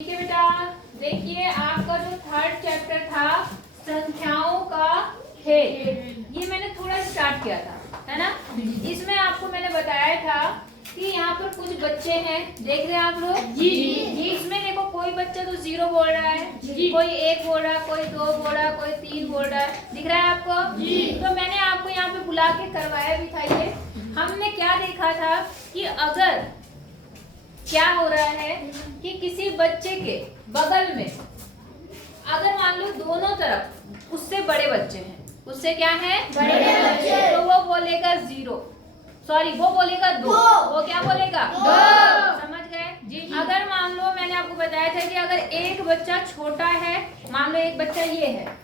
ठीक है बेटा, देखिए आपका जो थर्ड चैप्टर था संख्याओं का खेल, ये मैंने थोड़ा स्टार्ट किया था, है ना। इसमें आपको मैंने बताया था कि यहाँ पर कुछ बच्चे हैं, देख रहे हैं आप लोग जी। इसमें देखो कोई बच्चा तो 0 बोल रहा है, कोई 1 बोल रहा है, कोई 2 बोल रहा है, कोई 3 बोल रहा है, दिख रहा है आपको जी। तो मैंने आपको यहाँ पे बुला के करवाया भी था। ये हमने क्या देखा था कि अगर क्या हो रहा है कि किसी बच्चे के बगल में अगर मान लो दोनों तरफ उससे बड़े बच्चे हैं, उससे क्या है बड़े बच्चे, तो वो बोलेगा 0, सॉरी वो बोलेगा 2, वो क्या बोलेगा 2, समझ गए जी। अगर मान लो मैंने आपको बताया था कि अगर एक बच्चा छोटा है, मान लो एक बच्चा ये है,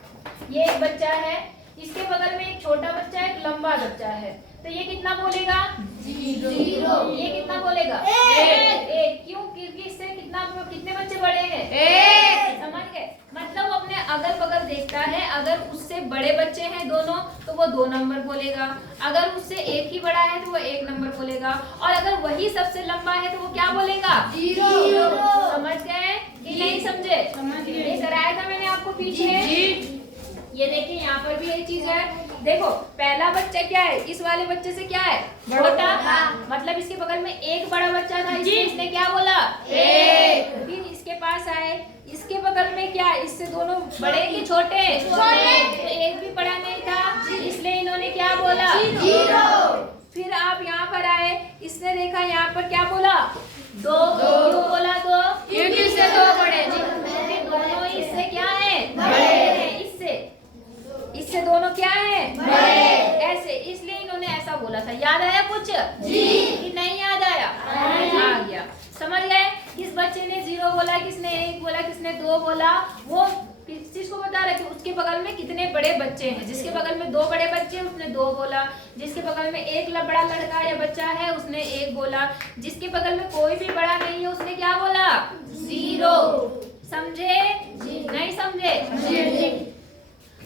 ये एक बच्चा है, इसके बगल में एक छोटा बच्चा है, एक लंबा बच्चा है, तो ये कितना बोलेगा 0। ये कितना बोलेगा 1। क्यों? क्योंकि इससे कितने बच्चे बड़े हैं 1, समझ गए। मतलब वो अपने अगल बगल देखता है, अगर उससे बड़े बच्चे हैं दोनों तो वो 2 नंबर बोलेगा, अगर उससे एक ही बड़ा है तो वो 1 नंबर बोलेगा, और अगर वही सबसे लंबा है तो वो क्या बोलेगा 0। समझ गए कि नहीं समझे? ये कराया था मैंने आपको पीछे। ये देखिए यहाँ पर भी यही चीज है। देखो पहला बच्चा क्या है, इस वाले बच्चे से क्या है छोटा, मतलब इसके बगल में एक बड़ा बच्चा था, इसने क्या बोला 1। फिर इसके पास आए, इसके बगल में क्या, इससे दोनों बड़े कि छोटे, तो एक भी बड़ा नहीं था, इसलिए इन्होंने क्या बोला 0। फिर आप यहाँ पर आए, इसने देखा यहाँ पर क्या बोला 2। क्यों बोला 2? क्योंकि इससे 2 बड़े, दोनों इससे क्या है बड़े, इससे दोनों क्या है बड़े, ऐसे, इसलिए इन्होंने ऐसा बोला था। याद आया कुछ जी कि नहीं याद आया? आ गया, समझ गए। किस बच्चे ने 0 बोला, किसने 1 बोला, किसने 2 बोला, वो किस चीज को बता रहा है कि उसके बगल में कितने बड़े बच्चे हैं। जिसके बगल में 2 बड़े बच्चे उसने 2 बोला, जिसके बगल में एक बड़ा लड़का या बच्चा है उसने 1 बोला, जिसके बगल में कोई भी बड़ा नहीं है उसने क्या बोला 0। समझे नहीं समझे?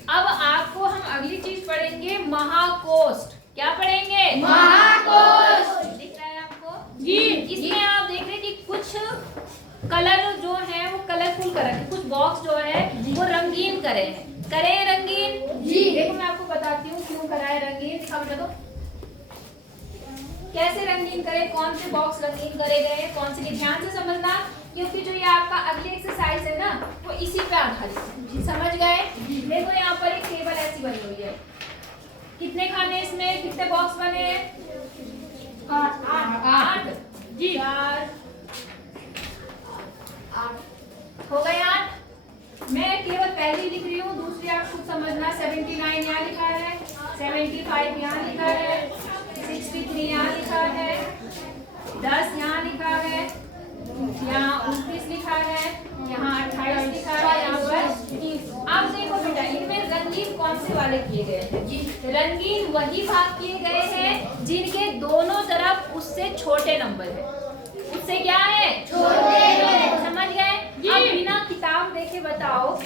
अब आपको हम अगली चीज पढ़ेंगे महाकोष्ठ। क्या पढ़ेंगे? महाकोष्ठ। दिख रहा है आपको जी। इसमें आप देख रहे हैं कि कुछ कलर जो है वो कलरफुल कर रखे, कुछ बॉक्स जो है वो रंगीन करे हैं। करे रंगीन जी। देखो मैं आपको बताती हूँ क्यों करा है रंगीन। दिखा बेटा, तो कैसे रंगीन करे, कौन से बॉक्स रंगीन करे गए, कौन से, ध्यान से समझना, क्योंकि जो ये आपका अगली एक्सरसाइज है ना वो इसी पे आधारित है। समझ गए? देखो यहाँ पर एक टेबल ऐसी बनी हुई है, कितने खाने इसमें, कितने बॉक्स बने हैं 8 जी, 4 8 हो गए 8। मैं केवल पहली लिख रही हूँ, दूसरी आप खुद समझना। 79 यहाँ लिखा है, 75 यहाँ लिखा है, 63 यहाँ लिखा है, 10 यहाँ लिखा है, यहाँ 29 लिखा है, यहाँ 28 लिखा है, यहाँ पर। अब देखो बेटा इनमें रंगीन कौन से वाले किए गए हैं? रंगीन वही भाग किए गए हैं जिनके दोनों तरफ उससे छोटे नंबर है। उससे क्या है छोटे, समझ गए? अब बिना किताब देखे बताओ,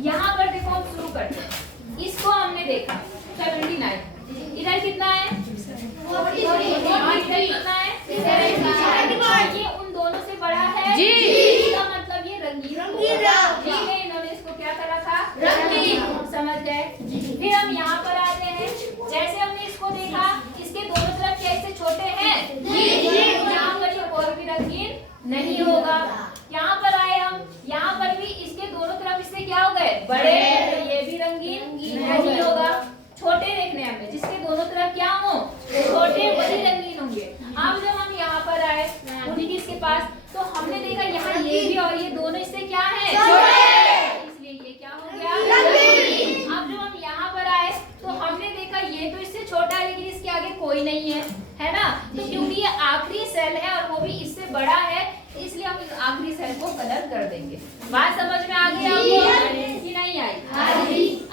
यहाँ पर देखो हम शुरू करते हैं। इसको हमने देखा 79, इधर कितना है 43, इधर कितना है 75। ये उन दोनों से बड़ा है जी। इसका मतलब ये रंगीन है, इन्होंने इसको क्या करा था रंगीन, समझ गए? फिर हम यहाँ पर आते हैं, जैसे हमने इसको देखा इसके दोनों तरफ क्या इससे छोटे हैं जी। यहाँ पर ये और भी रंगीन नहीं होगा। यहाँ पर आए हम, यहाँ पर भी इसके दोनों तरफ इससे क्या हो गए बड़े, तो ये भी रंगीन नहीं होगा। छोटे देखने हमें, जिसके दोनों तरफ क्या हो छोटे, वही रंगीन होंगे। अब जब हम यहाँ पर आए उन्हीं के पास, तो हमने देखा यहाँ ये भी और ये दोनों इससे क्या है छोटे, इसलिए ये क्या हो गया रंगीन। अब जब हम यहाँ पर आए तो हमने देखा ये तो इससे छोटा है लेकिन इसके आगे कोई नहीं है ना, तो क्योंकि ये आखिरी सेल है और वो भी इससे बड़ा है, इसलिए हम इस आखिरी सेल को कलर कर देंगे। बात समझ में आ गई आपको कि नहीं आई?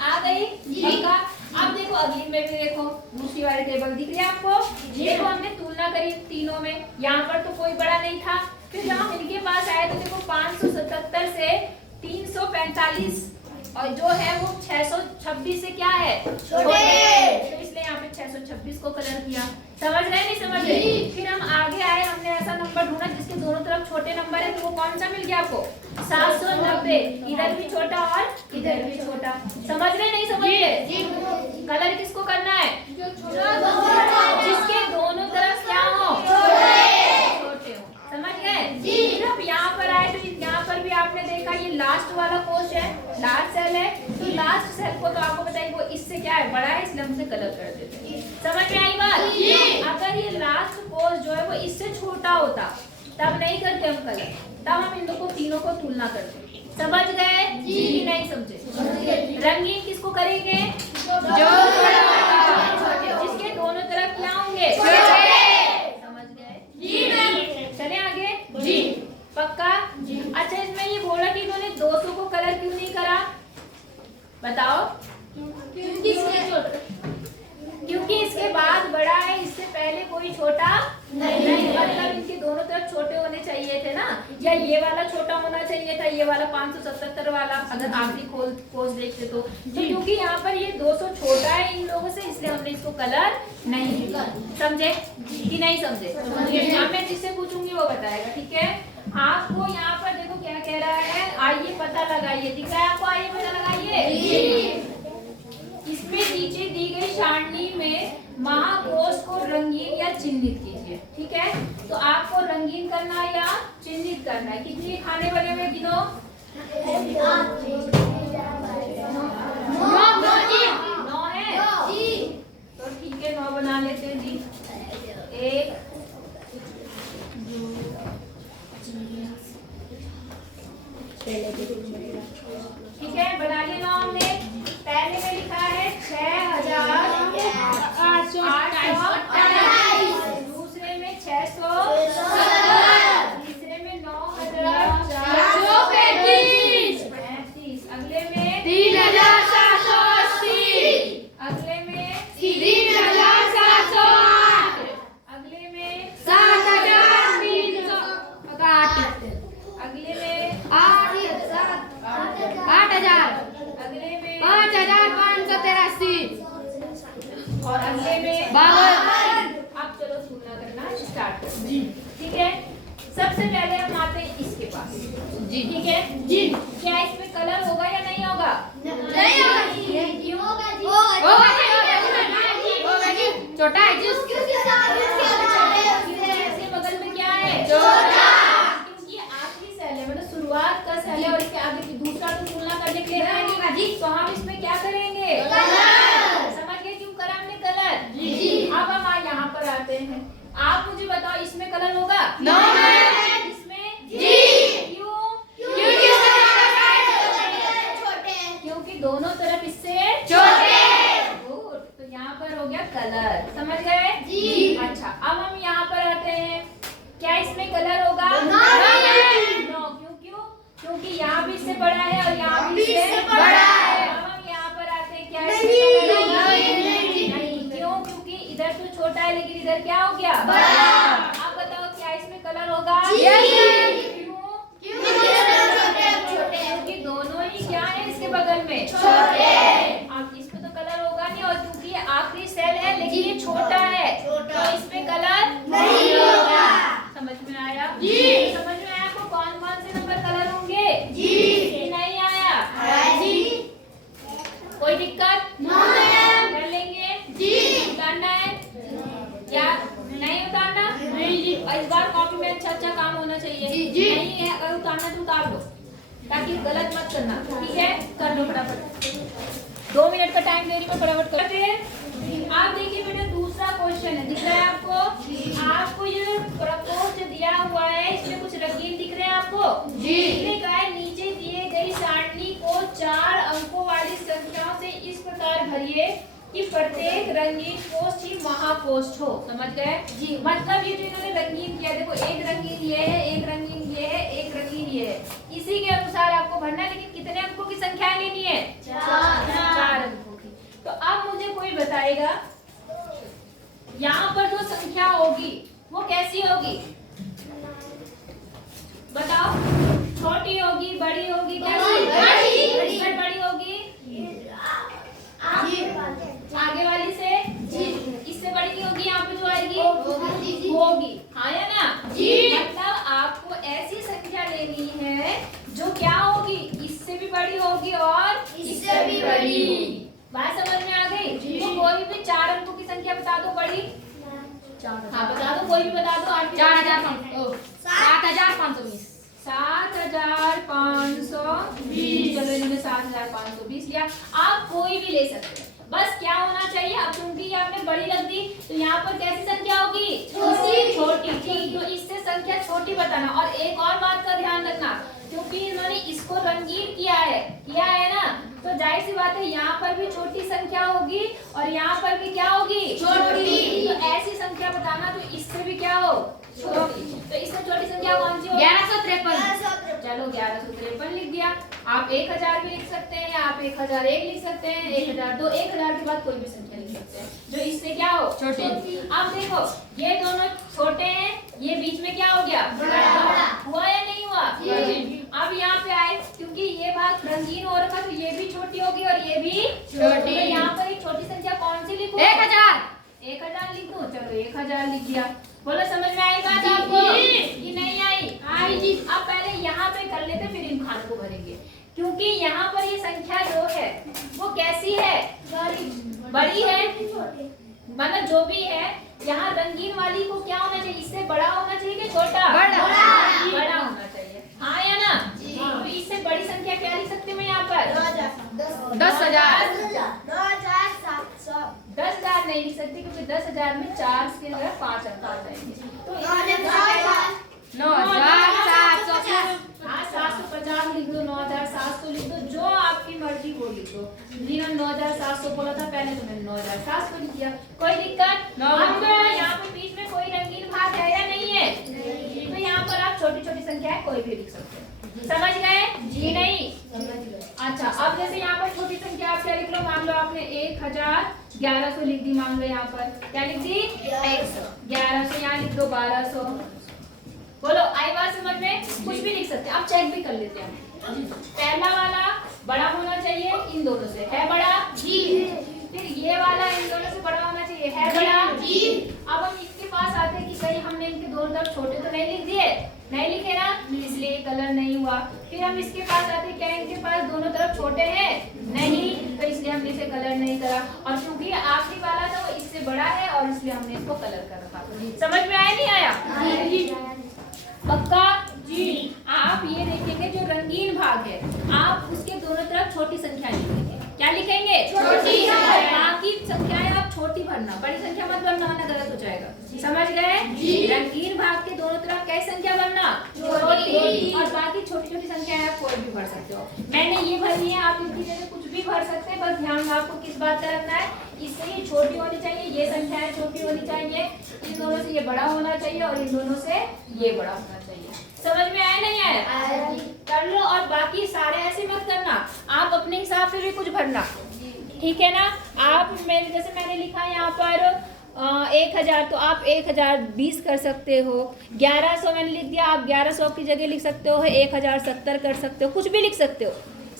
आ गई पक्का। अब देखो अगली में भी देखो, दूसरी वाली टेबल दिख रही है आपको? देखो हमने तुलना करी तीनों में, यहाँ पर तो कोई बड़ा नहीं था। फिर जब हम इनके पास आए तो देखो 577 से 345 और जो है वो 626 से क्या है छोटे, तो इसलिए यहाँ पे 626 को कलर किया। समझ रहे नहीं समझ रहे? फिर हम आगे आए, हमने ऐसा नंबर ढूंढा जिसके दोनों तरफ छोटे नंबर है, तो वो कौन सा मिल गया आपको? 790। इधर भी छोटा और इधर भी छोटा। समझ रहे नहीं समझ रहे? कलर किसको करना है? जिसके दोनों तरफ क्या हो? छोटे हो। समझ गए? अब यहाँ पर आए तो यहाँ पर भी आपने देखा ये लास्ट वाला कोश है, लास्ट सेल है। तो लास्ट सेल को तो आपको बताइए वो इससे क्या है, बड़ा है, इसलिए हम उसे कलर कर देते हैं। समझ में आई बात? अगर ये लास्ट कोश जो है वो इससे छोटा होता तब नहीं करते हम कलर, तब हम इन लोगों को तीनों को तुलना करते। समझ गए जी? नहीं समझे? रंगीन किसको करेंगे? जो जिसके दोनों तरफ क्या होंगे? समझ गए? चले आगे जी। पक्का जी। अच्छा, इसमें ये बोला कि इन्होंने 200 को कलर क्यों नहीं करा, बताओ? क्योंकि इसके बाद बड़ा है, इससे पहले कोई छोटा नहीं। मतलब इनके दोनों तरफ छोटे होने चाहिए थे ना, या ये वाला छोटा होना चाहिए था, ये वाला 577 वाला, अगर आखिरी कोस देखते तो क्योंकि यहाँ पर ये 200 छोटा है इन लोगों से, इसलिए हमने इसको कलर नहीं किया। समझे कि नहीं समझे? अब मैं जिससे पूछूंगी वो बताएगा, ठीक है? आपको यहाँ पर देखो क्या कह रहा है, आइए पता लगाइए। दिख रहा है आपको? आइए पता लगाइए। इसमें नीचे दी गई सारणी में महाकोश को रंगीन या चिन्हित कीजिए। ठीक है, तो आपको रंगीन करना या चिन्हित करना है। कितने खाने बने हुए गिनो? 9 है। तो ठीक है, 9 बना लेते हैं जी। 1 2 ठीक है, बना लिया 9 हमने। पहले में लिखा है 6,828, दूसरे में 600, तीसरे में 9,435, अगले में 3,780, अगले में 3,708, अगले में 7,308, अगले में 8,000, अगले में 5,583 और अगले में 52। अब चलो तुलना करना स्टार्ट करो जी। ठीक है, सबसे पहले हम आते हैं इसके पास जी। ठीक है जी। क्या इसमें कलर होगा या नहीं होगा? नहीं होगा जी। क्यों होगा जी? होगा जी, छोटा है जी। इसके बगल में क्या है? छोटा। क्योंकि आखिरी सेल है, मतलब शुरुआत का सेल है, और इसके आगे की दूसरा तो तुलना करने के लिए है नहीं जी, तो हम इसमें क्या करेंगे? कलर। समझ गए क्यों करा हमने कलर जी? अब हम यहाँ पर आते हैं। आप मुझे बताओ इसमें कलर होगा? इसमें जी। क्यों? क्योंकि दोनों तरफ इससे छोटे। गुड, तो यहाँ पर हो गया कलर। समझ गए जी? अच्छा, अब हम यहाँ पर आते हैं। क्या इसमें कलर होगा? नो। क्यों? क्योंकि यहाँ भी इससे बड़ा है और यहाँ भी इससे बड़ा है। अब हम यहाँ पर आते हैं। क्या इसमें कलर होगा? नहीं। क्यों? क्योंकि इधर तो छोटा है लेकिन इधर क्या हो गया? बड़ा। आप बताओ क्या इसमें कलर होगा? क्योंकि दोनों ही क्या है इसके बगल में? छोटे। अब इसमें तो कलर होगा नहीं, और क्योंकि ये आखिरी सेल है लेकिन ये छोटा है, तो इसमें कलर नहीं होगा। समझ में आया जी? समझ में आया आपको कौन कौन से नंबर कलर होंगे जी? नहीं आया जी? कोई दिक्कत? कर लेंगे जी। उतारना है या नहीं उतारना? नहीं जी। इस बार कॉपी में अच्छा काम होना चाहिए जी। नहीं है, अगर उतारना तो उतार लो, ताकि गलत मत करना। ठीक है, कर लो फटाफट। 2 मिनट का टाइम दे रही हूँ, फटाफट करते हैं। आप देखिए बेटा, दूसरा क्वेश्चन है, दिख रहा है आपको? आपको ये प्रकोष्ठ दिया हुआ है, इसमें कुछ रंगीन दिख रहे हैं आपको जी? इसमें क्या है, नीचे दिए गई सारणी को 4 अंकों वाली संख्याओं से इस प्रकार भरिए कि प्रत्येक रंगीन कोष्ठ ही महाकोष्ठ हो। समझ गए जी? मतलब ये जो इन्होंने रंगीन किया, देखो एक रंगीन ये है, एक रंगीन ये है, एक रंगीन ये है, इसी के अनुसार आपको भरना है। लेकिन कितने अंकों की संख्या लेनी है? 4 अंकों की। तो अब मुझे कोई बताएगा यहाँ पर जो संख्या होगी वो कैसी होगी? बताओ, छोटी होगी, बड़ी होगी, कैसी? बड़ी होगी। आगे वाली से जी। बड़ी होगी और इससे भी बड़ी। बात समझ में आ गई? तो कोई भी 4 अंकों की संख्या बता दो बड़ी। हाँ बता दो, कोई भी बता दो। 7520। 7520। चलो इन्होंने 7520 लिया। आप कोई भी ले सकते हैं, बस क्या होना चाहिए, अब क्योंकि ये आपने बड़ी लग दी तो यहाँ पर कैसी संख्या होगी? छोटी। ठीक, तो इससे संख्या छोटी बताना। और एक और बात का ध्यान रखना, क्योंकि इन्होंने इसको रंगीन किया है ना, तो जाहिर सी बात है यहाँ पर भी छोटी संख्या होगी और यहाँ पर भी क्या होगी? छोटी। तो ऐसी संख्या बताना तो इससे भी क्या हो? छोटी। तो इससे छोटी संख्या कौन सी होगी? 1153। चलो 1153 लिख दिया। आप 1000 भी लिख सकते हैं या आप 1001 लिख सकते हैं, 1002, 1000 के बाद कोई भी संख्या लिख सकते हैं जो इससे क्या हो? छोटी। अब देखो ये दोनों छोटे हैं, ये बीच में क्या हो गया? बड़ा। हुआ या नहीं हुआ? अब यहाँ पे आए, क्योंकि ये भाग रंगीन हो रखा तो ये भी छोटी होगी और ये भी छोटी। तो यहाँ पर एक छोटी संख्या कौन सी लिखूं? 1000 लिख दूं। चलो 1000 लिख दिया। बोलो समझ में आई बात आपको कि नहीं आई? आई जी। अब पहले यहाँ पे कर लेते फिर इन खानों को भरेंगे, क्योंकि यहाँ पर ये संख्या जो है वो कैसी है? बड़ी है। मतलब जो भी है यहाँ रंगीन वाली को क्या होना चाहिए? इससे बड़ा होना चाहिए कि छोटा? बड़ा होना चाहिए। हाँ या ना? तो इससे बड़ी संख्या क्या लिख सकते हैं यहाँ पर? 10,000। 10,000 नहीं लिख सकते, क्योंकि 10,000 में 4 के जगह 5 अंक आ जाएंगे। तो 9,750। हाँ 750 लिख दो, 9,700 लिख दो, जो आपकी मर्जी वो लिख दो। जिन्होंने 9,700 बोला था पहले तो मैंने 9,700 लिख दिया। कोई दिक्कत? यहाँ पे बीच में कोई रंगीन भाग है या नहीं है? तो यहाँ पर आप छोटी छोटी संख्याएं कोई भी लिख सकते हैं। समझ गए जी? नहीं अच्छा, अब जैसे यहाँ पर छोटी संख्या आप क्या लिख लो? मान लो आपने 1100 लिख दी। मान लो यहाँ पर क्या लिख दी? 1100। यहाँ लिख दो 1200। बोलो आई बात समझ में? कुछ भी लिख सकते हैं, आप चेक भी कर लेते हैं। पहला वाला बड़ा होना चाहिए इन दोनों से, है बड़ा? जी। फिर ये वाला इन दोनों से बड़ा होना चाहिए, है बड़ा? जी। अब हम इसके पास आते हैं कि कहीं हमने इनके दोनों तरफ छोटे तो नहीं लिख दिए? नहीं लिखे ना, इसलिए कलर नहीं हुआ। फिर हम इसके पास आते हैं, क्या इनके पास दोनों तरफ छोटे हैं? नहीं, तो इसलिए हमने इसे कलर नहीं करा। और क्योंकि आखिरी वाला था वो इससे बड़ा है और इसलिए हमने इसको कलर कर रखा। समझ में आया नहीं आया? पक्का? जी। आप ये देखेंगे जो रंगीन भाग है आप उसके दोनों तरफ छोटी संख्या लिखेंगे। क्या लिखेंगे? छोटी। बाकी संख्याएं आप छोटी भरना, बड़ी संख्या मत भरना वरना गलत हो जाएगा। समझ गए? रंगीन भाग के दोनों तरफ कैसी संख्या भरना? छोटी। और बाकी छोटी छोटी संख्याएं आप कोई भी भर सकते हो। मैंने ये भरी है, आप इनकी जगह कुछ भी भर सकते हैं। बस ध्यान आपको किस बात का रखना है? इससे ये छोटी होनी चाहिए, ये संख्याएं छोटी होनी चाहिए, इन दोनों से ये बड़ा होना चाहिए और इन दोनों से ये बड़ा होना चाहिए। समझ में आया नहीं आया? कर लो। और बाकी सारे ऐसे मत करना, आप अपने हिसाब से भी कुछ भरना, ठीक है ना? आप जैसे मैंने लिखा यहाँ पर 1000, तो आप 1020 कर सकते हो। 1100 मैंने लिख दिया, आप 1100 की जगह लिख सकते हो 1070 कर सकते हो, कुछ भी लिख सकते हो।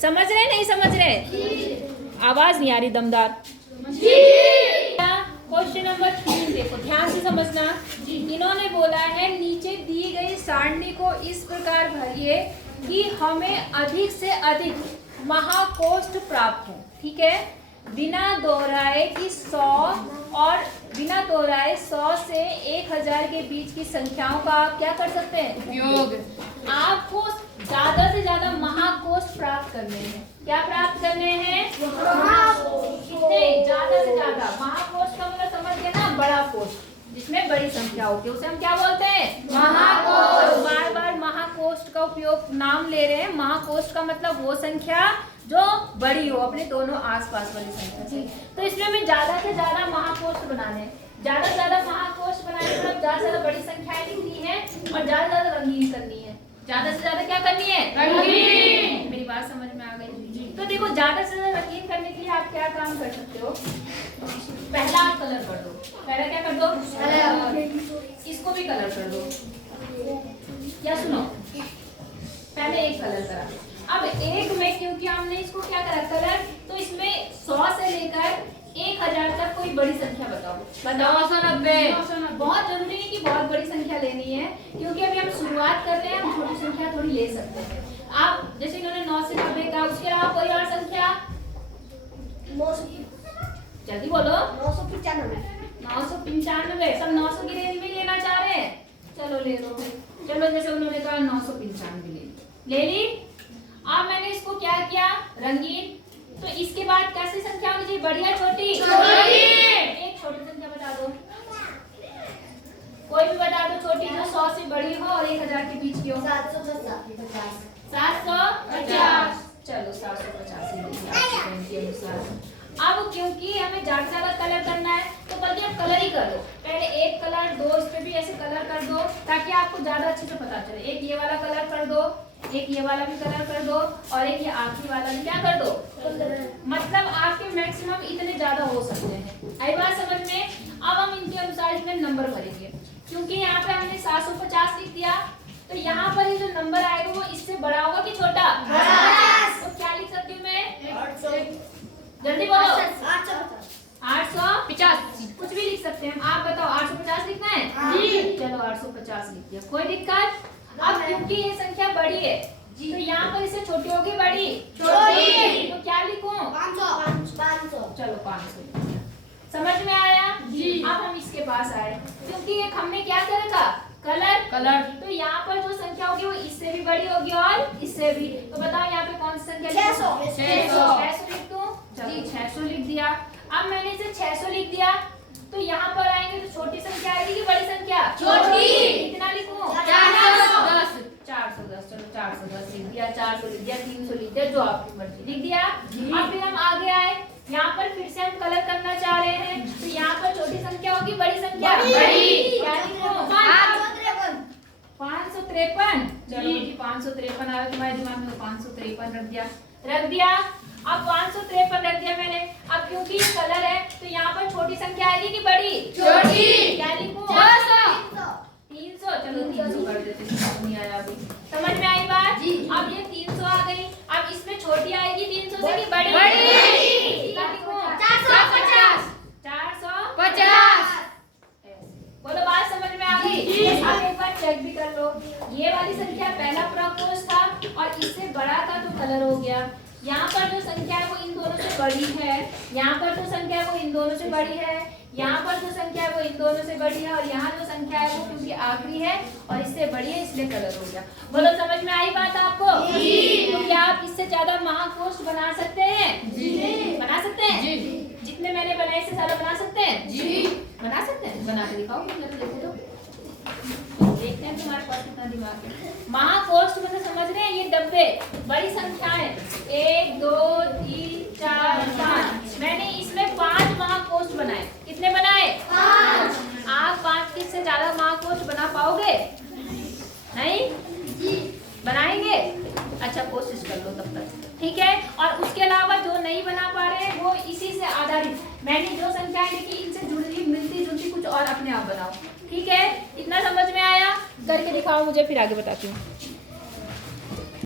समझ रहे नहीं समझ रहे? आवाज नहीं आ रही दमदार। क्वेश्चन नंबर 3 देखो ध्यान से समझना। इन्होंने बोला है नीचे दी गई सारणी को इस प्रकार भरिए कि हमें अधिक से अधिक महाकोष्ठ प्राप्त हो। ठीक है, बिना दोहराए कि 100 और बिना दोहराए 100 से 1000 के बीच की संख्याओं का आप क्या कर सकते हैं? उपयोग। आपको ज्यादा से ज्यादा महाकोष्ठ प्राप्त करने हैं। क्या प्राप्त करने हैं? कितने? ज्यादा से ज्यादा। महाकोष्ठ का मतलब समझ गए ना? बड़ा कोष्ठ जिसमें बड़ी संख्या होती है उसे हम क्या बोलते हैं? महाकोष्ठ। बार बार महाकोष्ठ का उपयोग नाम ले रहे हैं। महाकोष्ठ का मतलब वो संख्या जो बड़ी हो, अपने दोनों आसपास वाली संख्या से। तो इसमें हमें ज्यादा से ज्यादा महाकोष्ठ बनाने हैं। ज्यादा से ज्यादा महाकोष्ठ बनाने मतलब ज्यादा से ज्यादा बड़ी संख्याएं लिखनी है और ज्यादा से ज्यादा रंगीन करनी है। ज्यादा से ज्यादा क्या करनी है? रंगीन। मेरी बात समझ में आ गई? तो देखो ज्यादा से ज्यादा रंगीन करने के लिए आप क्या काम कर सकते हो? पहला आप कलर कर दो। पहला क्या कर दो? इसको भी कलर कर दो। क्या सुनो, पहले एक कलर करा, अब एक में क्योंकि हमने इसको क्या करा कलर, तो इसमें 100 से लेकर 1000 तक कोई बड़ी संख्या बताओ। 990। बहुत जरूरी है कि बहुत बड़ी संख्या लेनी है, क्योंकि अभी हम शुरुआत कर रहे हैं, हम छोटी संख्या थोड़ी ले सकते हैं। आप जैसे इन्होंने 9 से 90 का, उसके जल्दी बोलो। 995 995। सब 900 की रेंज में लेना चाह रहे हैं, चलो ले लो भाई। चलो जैसे उन्होंने कहा 995 ले ली। अब मैंने इसको क्या किया, रंगीन। तो इसके बाद कैसी संख्या होनी चाहिए, बड़ी या छोटी? एक छोटी संख्या बता दो, कोई भी बता दो, छोटी जो 100 से बड़ी हो और 1000 के बीच की हो। 750 750। चलो 750 ही लेंगे आपके पेन के अनुसार। अब क्योंकि हमें ज्यादा कलर करना है तो बल्कि आप कलर ही कर दो, पहले एक कलर दो, इस पे भी ऐसे कलर कर दो ताकि आपको ज्यादा अच्छे से पता चले। एक ये वाला कलर कर दो, एक ये वाला भी कलर कर दो, और एक ये आखिरी वाला भी क्या कर दो। मतलब आपके मैक्सिमम इतने ज्यादा हो सकते हैं। आई बात समझ में? अब हम इनके अनुसार इसमें नंबर भरेंगे। क्योंकि यहाँ पे हमने 750 लिख दिया, तो यहाँ पर ये जो नंबर आएगा वो इससे बड़ा होगा कि छोटा? तो क्या लिख सकती हूँ मैं? जल्दी बोलो। 885। कुछ भी लिख सकते हैं, आप बताओ 850 लिखना है? चलो 850 लिख दिया, कोई दिक्कत? अब क्योंकि ये संख्या बड़ी है तो यहाँ पर इससे छोटी होगी बड़ी? तो क्या लिखूं? 500 चलो 500 लिख दिया। समझ में आया? अब हम इसके पास आए, क्योंकि एक हमने क्या करा था, कलर। तो यहाँ पर जो संख्या होगी वो इससे भी बड़ी होगी और इससे भी। तो बताओ यहाँ पे कौन सी संख्या? 600 लिख दूं? चलो 600 लिख दिया। अब मैंने इसे 600 लिख दिया, तो यहाँ पर आएंगे तो छोटी संख्या आएगी कि बड़ी संख्या? छोटी। कितना लिखूं? 410। चलो 410 लिख दिया, 400 लिख दिया, 300 लिख दिया, जो आपकी मर्जी लिख दिया। अब फिर हम आगे आए, यहाँ पर फिर से हम कलर करना चाह रहे हैं, तो यहाँ पर छोटी संख्या होगी बड़ी संख्या? क्या लिखूं? 553। चलो जी 553 आया तुम्हारे दिमाग में, 553 रख दिया। अब 553 रख दिया मैंने। अब क्योंकि ये कलर है तो यहाँ पर छोटी संख्या आएगी कि बड़ी? छोटी। क्या लिखूं? 300। चलो 300 कर देते, नहीं आया अभी। समझ में आई बात? अब ये 300 आ गई। अब इसमें छोटी आएगी 300 से कि बड़ी? क्या लिखूं? 450। बोलो, बात समझ में आ गई? अब एक बार चेक भी कर लो, ये वाली संख्या पहला प्रकोष्ठ था और इससे बड़ा था तो कलर हो गया। यहाँ पर जो संख्या है वो इन दोनों से बड़ी है, यहाँ पर जो संख्या है वो इन दोनों से बड़ी है, यहाँ पर जो संख्या है वो इन दोनों से बड़ी है, और यहाँ जो संख्या है वो क्योंकि आखिरी है और इससे बड़ी है इसलिए कलर हो गया। बोलो, समझ में आई बात आपको? तो क्या आप इससे ज्यादा महाकोष्ठ बना सकते हैं? बना सकते हैं? जितने मैंने बनाए इससे ज्यादा बना सकते हैं? बना सकते हैं। बना के दिखाओ, देखते हैं तुम्हारे पास कितना दिमाग है। महाकोष्ठ मतलब समझ रहे हैं, ये डब्बे बड़ी संख्या है, 1 2 3 4 5। मैंने इसमें 5 महाकोष्ठ बनाए। कितने बनाए? 5। आप 5 से ज्यादा महाकोष्ठ बना पाओगे? नहीं बनाएंगे? अच्छा कोशिश कर लो तब तक, ठीक है। और उसके अलावा जो नहीं बना पा रहे हैं वो इसी से आधारित मैंने जो संख्याएं लिखी इनसे जुड़ी मिलती जुलती कुछ और अपने आप बनाओ, ठीक है। इतना समझ में आया? करके दिखाओ मुझे, फिर आगे बताती हूँ।